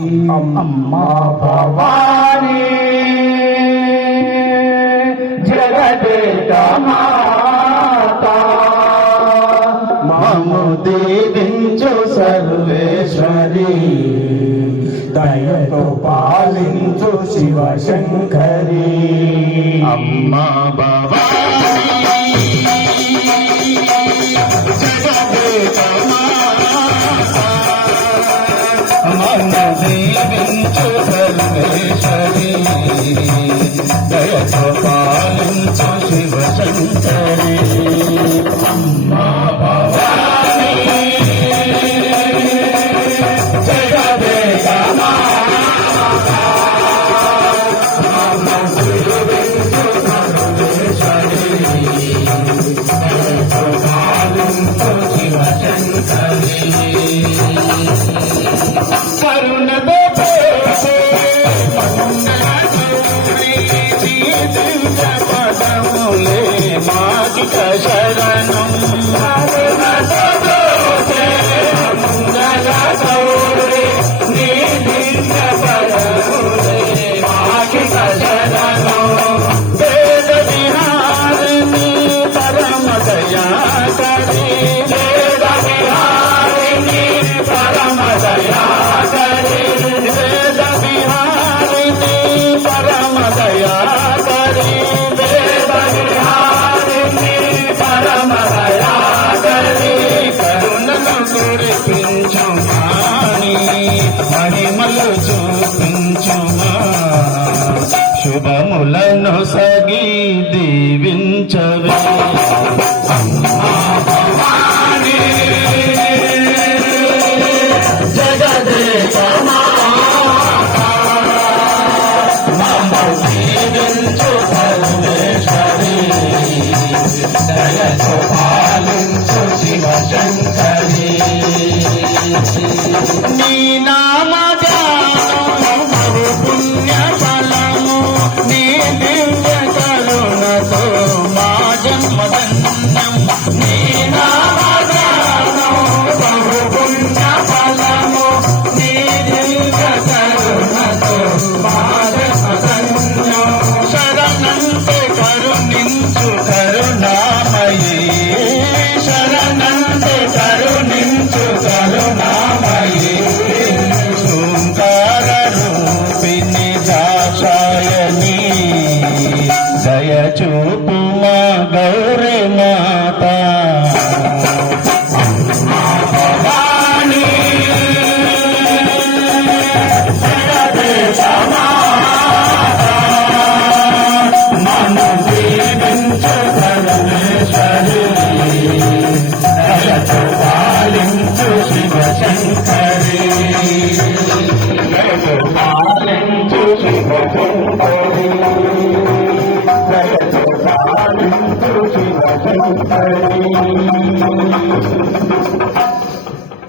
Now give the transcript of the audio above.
అమ్మా భవానీ జగదేక మాతా మము దీవించు సర్వేశ్వరి దయతో పాలించు శివశంకరి అమ్మా భవానీ జగదేక మాతా మము దీవించు సర్వేశ్వరి దయతో పాలించు శివశంకరి అమ్మా భవానీ జగదేక మాతా మము దీవించు సర్వేశ్వరి దయతో పాలించు శివశంకరి కరుణతో పోసే మంగళగౌరీ దివ్య పదములే మాదిక శరణం కరుణతో పోసే మంగళగౌరీ దివ్య పదములే మాదిక శరణం వేద విహారిణి పరమ దయాకరి వేద విహారిణి పరమ దయాకరి వేద విహారిణి పరమ దయాకరి వేద విహారిణి పరమ దయాకరి కరుణను కురిపించుమాని మహిమలు చూపించుమా శుభములను సగి దీవించవే అమ్మా భవానీ జగదేక మాతా మము దీవించు సర్వేశ్వరి దయతో పాలించు శివశంకరి నీ నామగానం బహు పుణ్య ఫలము నీ దివ్య కరుణతో మా జన్మధన్యం నీ నామగానం బహు పుణ్య ఫలము నీ దివ్య కరుణతో మా జన్మధన్యం శరణంతే కరుణించు కరుణామయీ శరణంతే కరుణించు కరుణామయీ శృంగార రూపిణి దాక్షాయణి దయ చూపు మా గౌరీ మాత అమ్మా భవానీ జగదేక మాతా మము దీవించు సర్వేశ్వరి దయతో పాలించు శివశంకరి దయతో పాలించు శివశంకరి దయతో పాలించు శివశంకరి